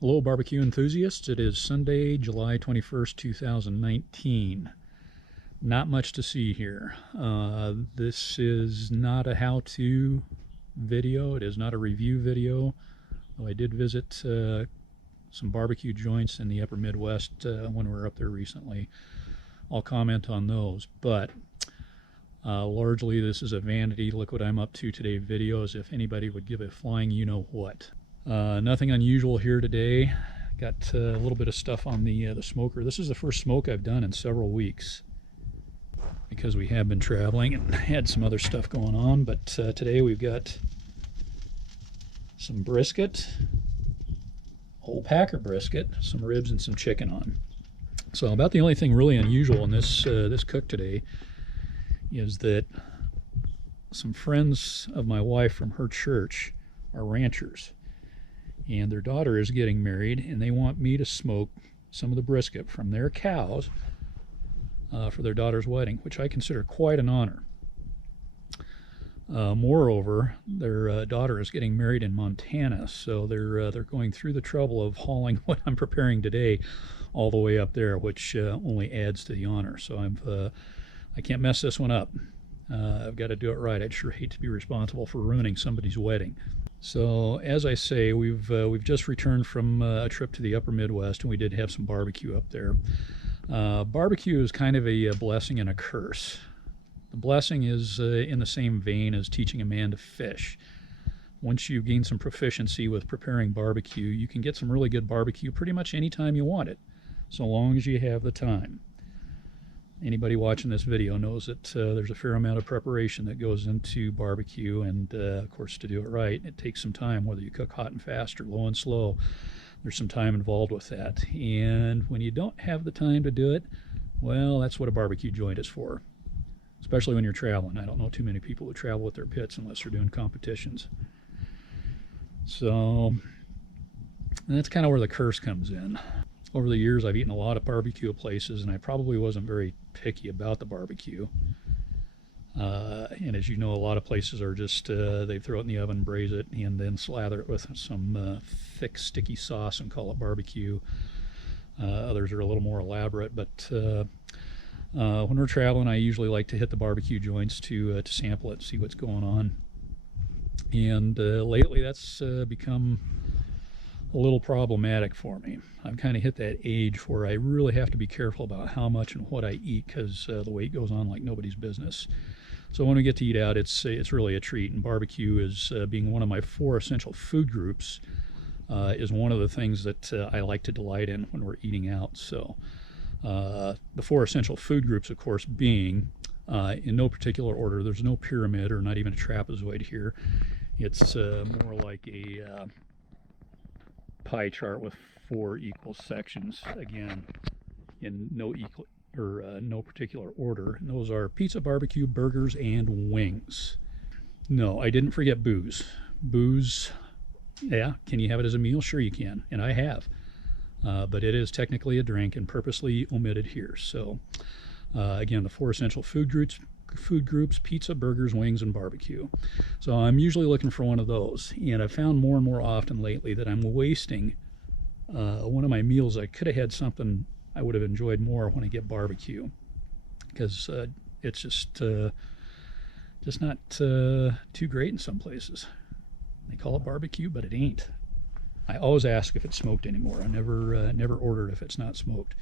Hello, barbecue enthusiasts. It is Sunday, July 21st, 2019. Not much to see here. This is not a how-to video. It is not a review video. Though I did visit some barbecue joints in the upper Midwest when we were up there recently. I'll comment on those. But largely this is a vanity, look what I'm up to today video, as if anybody would give a flying you-know-what. Nothing unusual here today. Got a little bit of stuff on the smoker. This is the first smoke I've done in several weeks because we have been traveling and had some other stuff going on. But today we've got some brisket, whole packer brisket, some ribs, and some chicken on. So about the only thing really unusual in this this cook today is that some friends of my wife from her church are ranchers. And their daughter is getting married, and they want me to smoke some of the brisket from their cows for their daughter's wedding, which I consider quite an honor. Moreover, their daughter is getting married in Montana, so they're going through the trouble of hauling what I'm preparing today all the way up there, which only adds to the honor. So I can't mess this one up. I've got to do it right. I'd sure hate to be responsible for ruining somebody's wedding. So as I say, we've just returned from a trip to the upper Midwest, and we did have some barbecue up there. Barbecue is kind of a blessing and a curse. The blessing is in the same vein as teaching a man to fish. Once you gain some proficiency with preparing barbecue, you can get some really good barbecue pretty much anytime you want it, so long as you have the time. Anybody watching this video knows that there's a fair amount of preparation that goes into barbecue, and of course, to do it right, it takes some time, whether you cook hot and fast or low and slow. There's some time involved with that, and when you don't have the time to do it, well, that's what a barbecue joint is for, especially when you're traveling. I don't know too many people who travel with their pits unless they're doing competitions. So that's kind of where the curse comes in. Over the years, I've eaten a lot of barbecue places, and I probably wasn't very picky about the barbecue. And as you know, a lot of places are just, they throw it in the oven, braise it, and then slather it with some thick, sticky sauce and call it barbecue. Others are a little more elaborate, but when we're traveling, I usually like to hit the barbecue joints to sample it and see what's going on. And lately, that's become a little problematic for me. I've kind of hit that age where I really have to be careful about how much and what I eat, because the weight goes on like nobody's business. So when we get to eat out, it's really a treat, and barbecue is being one of my 4 essential food groups is one of the things that I like to delight in when we're eating out. So the 4 essential food groups, of course, being in no particular order. There's no pyramid or not even a trapezoid here. It's more like a pie chart with 4 equal sections, again in no particular order. And those are pizza, barbecue, burgers, and wings. No, I didn't forget booze. Booze, yeah, can you have it as a meal? Sure you can, and I have, but it is technically a drink and purposely omitted here. So again, the 4 essential food groups: pizza, burgers, wings, and barbecue. So I'm usually looking for one of those, and I've found more and more often lately that I'm wasting one of my meals. I could have had something I would have enjoyed more when I get barbecue, because it's just not too great in some places. They call it barbecue, but it ain't. I always ask if it's smoked anymore. I never order it if it's not smoked.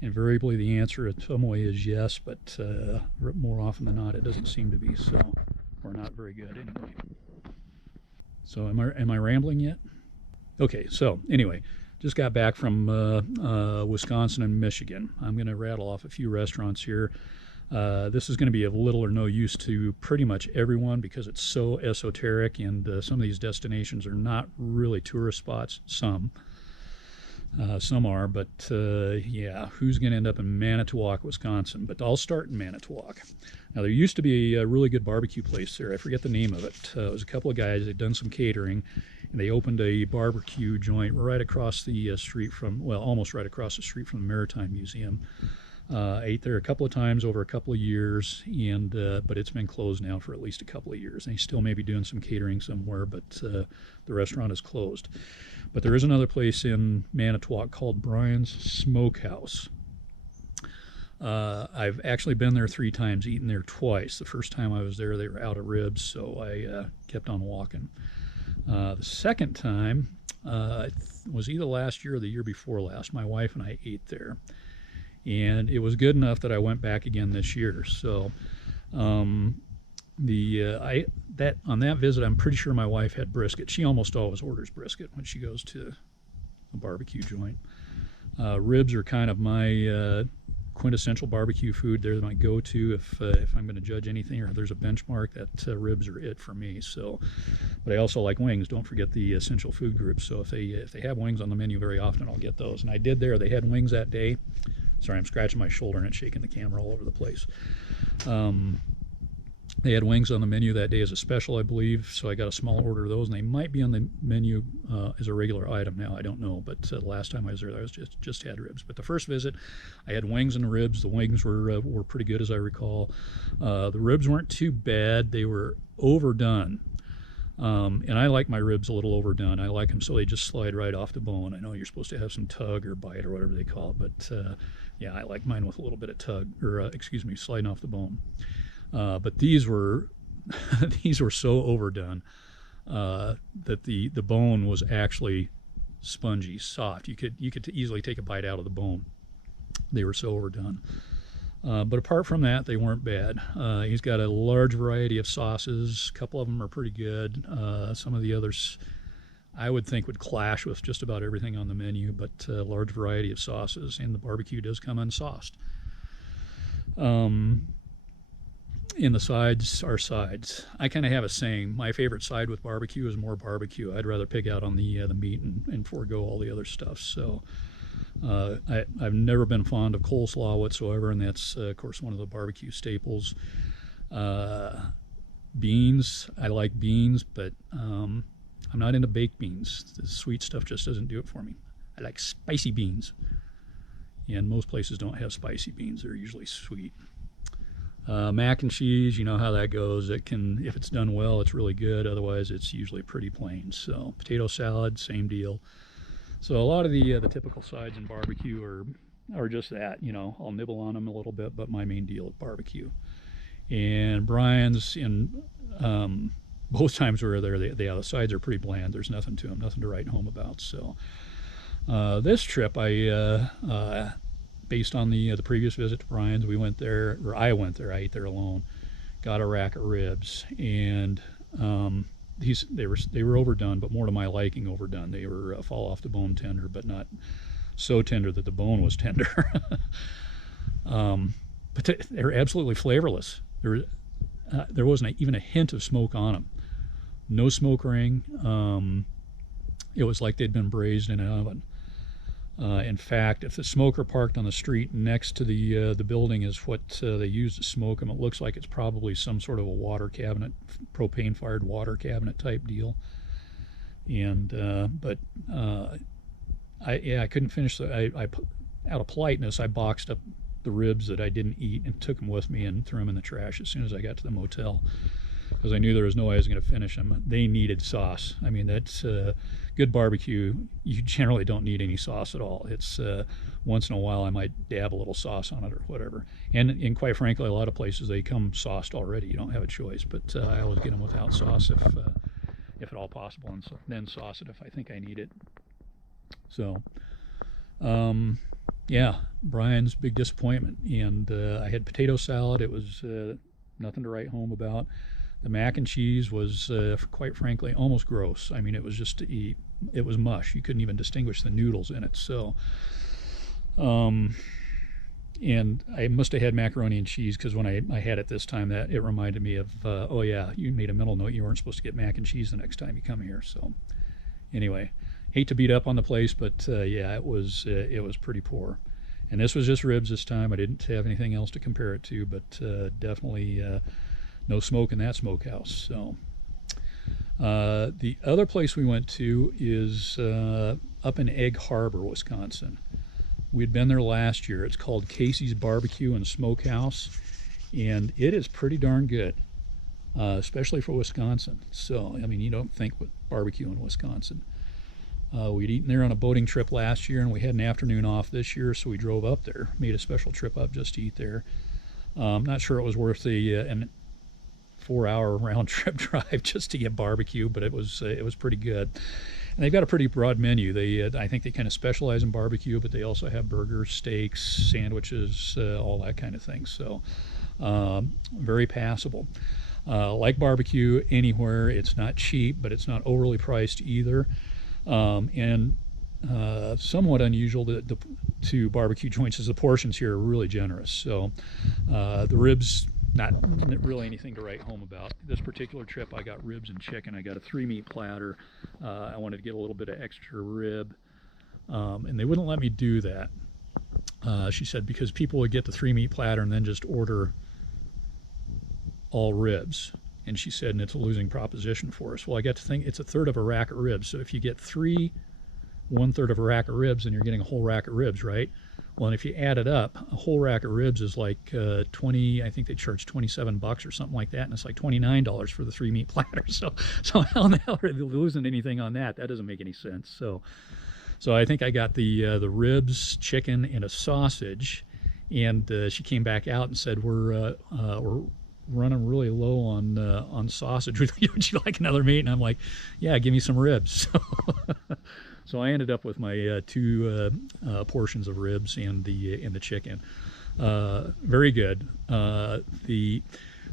Invariably, the answer in some way is yes, but more often than not, it doesn't seem to be so, or not very good anyway. So am I rambling yet? Okay, so anyway, just got back from Wisconsin and Michigan. I'm going to rattle off a few restaurants here. This is going to be of little or no use to pretty much everyone because it's so esoteric, and some of these destinations are not really tourist spots. Some are, but yeah, who's going to end up in Manitowoc, Wisconsin? But I'll start in Manitowoc. Now, there used to be a really good barbecue place there. I forget the name of it. It was a couple of guys. They'd done some catering, and they opened a barbecue joint right across the street from, well, almost right across the street from the Maritime Museum. I ate there a couple of times over a couple of years, and but it's been closed now for at least a couple of years. They still may be doing some catering somewhere, but the restaurant is closed. But there is another place in Manitowoc called Brian's Smokehouse. I've actually been there 3 times, eaten there twice. The first time I was there, they were out of ribs, so I kept on walking. The second time was either last year or the year before last. My wife and I ate there, and it was good enough that I went back again this year. So on that visit, I'm pretty sure my wife had brisket. She almost always orders brisket when she goes to a barbecue joint. Ribs are kind of my quintessential barbecue food. They're my go-to if I'm going to judge anything, or if there's a benchmark, that ribs are it for me. So, but I also like wings. Don't forget the essential food groups. So if they have wings on the menu very often, I'll get those. And I did there. They had wings that day. Sorry, I'm scratching my shoulder and it's shaking the camera all over the place. They had wings on the menu that day as a special, I believe, so I got a small order of those, and they might be on the menu as a regular item now. I don't know, but last time I was there, I was just had ribs. But the first visit, I had wings and ribs. The wings were pretty good, as I recall. The ribs weren't too bad. They were overdone. And I like my ribs a little overdone. I like them so they just slide right off the bone. I know you're supposed to have some tug or bite or whatever they call it, but yeah, I like mine with a little bit of tug, or sliding off the bone. But these were these were so overdone that the bone was actually spongy, soft. You could easily take a bite out of the bone. They were so overdone. But apart from that, they weren't bad. He's got a large variety of sauces. A couple of them are pretty good. Some of the others I would think would clash with just about everything on the menu, but a large variety of sauces, and the barbecue does come unsauced. And the sides are sides. I kind of have a saying, my favorite side with barbecue is more barbecue. I'd rather pick out on the meat and forego all the other stuff. So I've never been fond of coleslaw whatsoever, and that's, of course, one of the barbecue staples. Beans, I like beans, but I'm not into baked beans. The sweet stuff just doesn't do it for me. I like spicy beans, and most places don't have spicy beans. They're usually sweet. Mac and cheese, you know how that goes. It can, if it's done well, it's really good. Otherwise, it's usually pretty plain. So potato salad, same deal. So a lot of the typical sides in barbecue are just that. You know, I'll nibble on them a little bit, but my main deal is barbecue. And Brian's, in both times we were there, the sides are pretty bland. There's nothing to them, nothing to write home about. So this trip, based on the previous visit to Brian's, we went there, or I went there. I ate there alone. Got a rack of ribs, and they were overdone, but more to my liking overdone. They were fall off the bone tender, but not so tender that the bone was tender. But they're absolutely flavorless. There wasn't even a hint of smoke on them. No smoke ring. It was like they'd been braised in an oven. In fact, if the smoker parked on the street next to the building is what they use to smoke them, it looks like it's probably some sort of a water cabinet, propane-fired water cabinet type deal. And I couldn't finish. I out of politeness, I boxed up the ribs that I didn't eat and took them with me and threw them in the trash as soon as I got to the motel, because I knew there was no way I was going to finish them. They needed sauce. I mean, that's good barbecue. You generally don't need any sauce at all. It's once in a while I might dab a little sauce on it or whatever. And quite frankly, a lot of places they come sauced already. You don't have a choice. But I always get them without sauce if at all possible, and then sauce it if I think I need it. So, yeah, Brian's big disappointment. And I had potato salad. It was nothing to write home about. The mac and cheese was, quite frankly, almost gross. I mean, it was just to eat. It was mush. You couldn't even distinguish the noodles in it. So, and I must have had macaroni and cheese, because when I had it this time, that it reminded me of, oh yeah, you made a mental note. You weren't supposed to get mac and cheese the next time you come here. So, anyway, hate to beat up on the place, but yeah, it was pretty poor. And this was just ribs this time. I didn't have anything else to compare it to, but definitely no smoke in that smokehouse. So the other place we went to is up in Egg Harbor, Wisconsin, We'd been there last year. It's called Casey's Barbecue and Smokehouse, and it is pretty darn good, especially for Wisconsin. So, I mean, you don't think with barbecue in Wisconsin. We'd eaten there on a boating trip last year, and we had an afternoon off this year, so we drove up there, made a special trip up just to eat there. I'm not sure it was worth an 4-hour round trip drive just to get barbecue, but it was pretty good. And they've got a pretty broad menu. I think they kind of specialize in barbecue, but they also have burgers, steaks, sandwiches, all that kind of thing. So very passable. Like barbecue anywhere, it's not cheap, but it's not overly priced either. And somewhat unusual to barbecue joints is the portions here are really generous. So the ribs, not really anything to write home about. This particular trip I got ribs and chicken. I got a 3-meat platter. I wanted to get a little bit of extra rib, and they wouldn't let me do that. She said because people would get the 3-meat platter and then just order all ribs. And she said, and it's a losing proposition for us. Well, I got to think it's a third of a rack of ribs. So if you get 3 1/3 of a rack of ribs, then you're getting a whole rack of ribs, right? Well, and if you add it up, a whole rack of ribs is like 20, I think they charge $27 or something like that, and it's like $29 for the 3-meat platter. So how in the hell are they losing anything on that? That doesn't make any sense. So I think I got the ribs, chicken, and a sausage, and she came back out and said, we're running really low on sausage. Would you like another meat? And I'm like, yeah, give me some ribs. So I ended up with my 2 portions of ribs and the chicken. Very good. The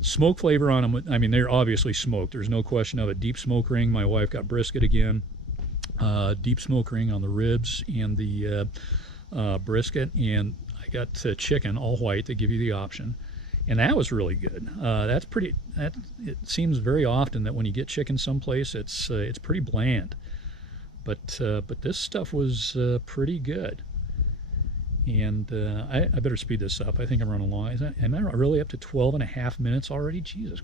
smoke flavor on them, I mean, they're obviously smoked. There's no question of it. Deep smoke ring. My wife got brisket again. Deep smoke ring on the ribs and the brisket. And I got chicken, all white. They give you the option. And that was really good. It seems very often that when you get chicken someplace, it's pretty bland. But this stuff was pretty good. And I better speed this up. I think I'm running long. Am I really up to 12.5 minutes already? Jesus,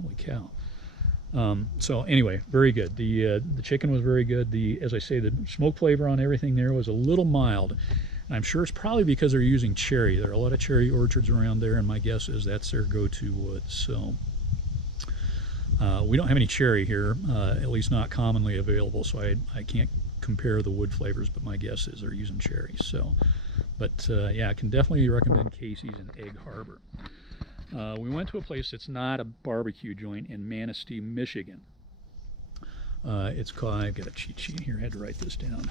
holy cow. So anyway, very good. The chicken was very good. As I say, the smoke flavor on everything there was a little mild. And I'm sure it's probably because they're using cherry. There are a lot of cherry orchards around there, and my guess is that's their go-to wood. So we don't have any cherry here, at least not commonly available, so I can't compare the wood flavors, but my guess is they're using cherry. So, but yeah, I can definitely recommend Casey's in Egg Harbor. We went to a place that's not a barbecue joint in Manistee, Michigan. It's called, I've got a cheat sheet here, I had to write this down.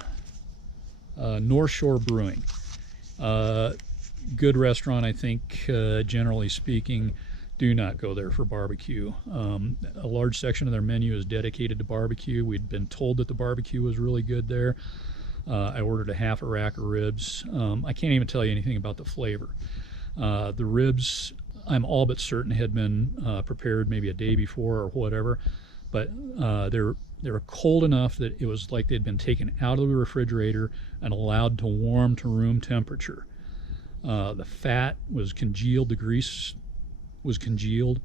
North Shore Brewing. Good restaurant, I think, generally speaking. Do not go there for barbecue. A large section of their menu is dedicated to barbecue. We'd been told that the barbecue was really good there. I ordered a half a rack of ribs. I can't even tell you anything about the flavor. The ribs, I'm all but certain had been prepared maybe a day before or whatever, but they were cold enough that it was like they'd been taken out of the refrigerator and allowed to warm to room temperature. The fat was congealed, the grease was congealed.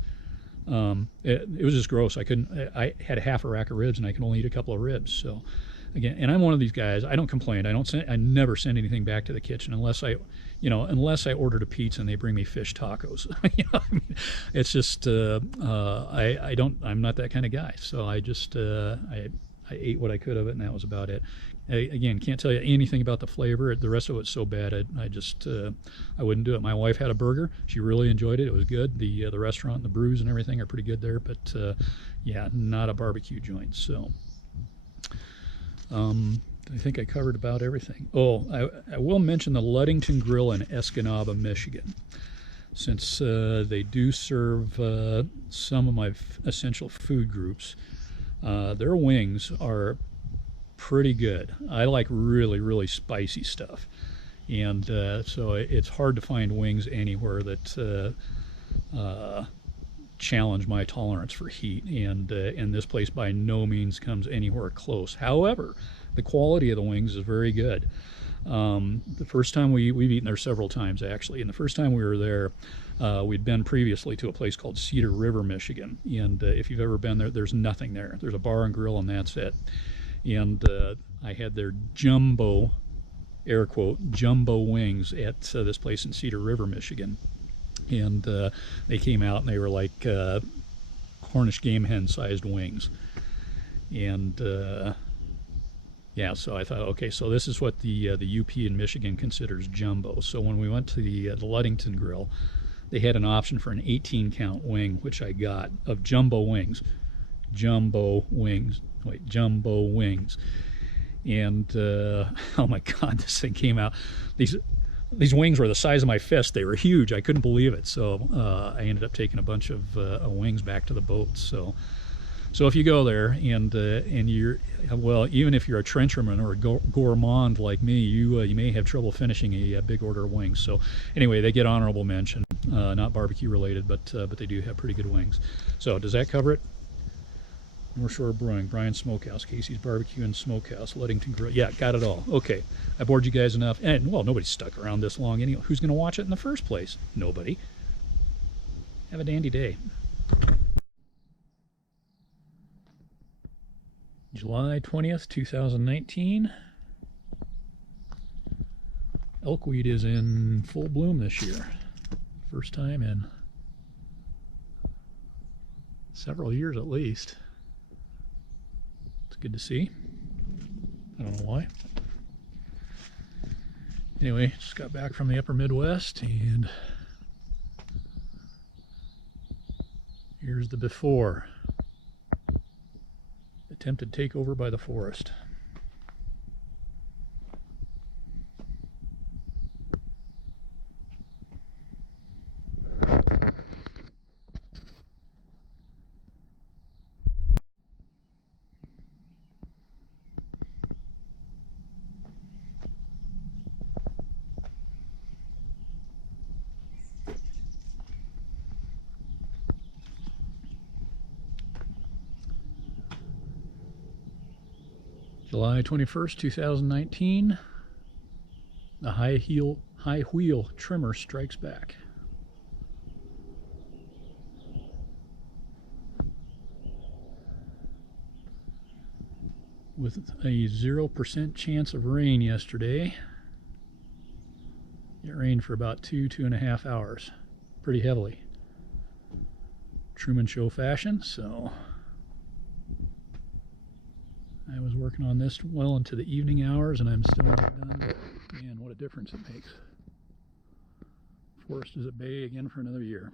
It was just gross. I had a half a rack of ribs and I can only eat a couple of ribs. So again, and I'm one of these guys, I don't complain. I never send anything back to the kitchen unless I ordered a pizza and they bring me fish tacos. I mean, it's just I'm not that kind of guy. So I just I ate what I could of it, and that was about it. Again, can't tell you anything about the flavor. The rest of it's so bad, I wouldn't do it. My wife had a burger. She really enjoyed it. It was good. The restaurant and the brews and everything are pretty good there, but yeah, not a barbecue joint. So I think I covered about everything. Oh, I will mention the Ludington Grill in Escanaba, Michigan, since they do serve some of my essential food groups. Their wings are pretty good. I like really, really spicy stuff, and so it's hard to find wings anywhere that challenge my tolerance for heat, and this place by no means comes anywhere close. However, the quality of the wings is very good. The first time we've eaten there several times actually, and the first time we were there, we'd been previously to a place called Cedar River, Michigan, and if you've ever been there, there's nothing there. There's a bar and grill and that's it. And I had their jumbo air quote, jumbo wings at this place in Cedar River, Michigan. And they came out and they were like Cornish game hen sized wings. And yeah, so I thought, okay, so this is what the UP in Michigan considers jumbo. So when we went to the Ludington Grill, they had an option for an 18 count wing, which I got, of jumbo wings. Jumbo wings. Wait, jumbo wings. And oh my God, this thing came out. These wings were the size of my fist. They were huge. I couldn't believe it. So I ended up taking a bunch of wings back to the boat. So if you go there and you're, well, even if you're a trencherman or a gourmand like me, you may have trouble finishing a big order of wings. So anyway, they get honorable mention. Not barbecue related, but they do have pretty good wings. So does that cover it? North Shore Brewing, Brian's Smokehouse, Casey's Barbecue and Smokehouse, Ludington Grill. Yeah, got it all. Okay, I bored you guys enough. And, well, nobody stuck around this long anyway. Who's going to watch it in the first place? Nobody. Have a dandy day. July 20th, 2019. Elkweed is in full bloom this year. First time in several years at least. It's good to see. I don't know why. Anyway, just got back from the upper Midwest, and here's the before. Attempted takeover by the forest. July 21st, 2019, the high wheel trimmer strikes back. With a 0% chance of rain yesterday, it rained for about 2.5 hours, pretty heavily. Truman Show fashion, so I was working on this well into the evening hours, and I'm still not done. But man, what a difference it makes. Forest is at bay again for another year.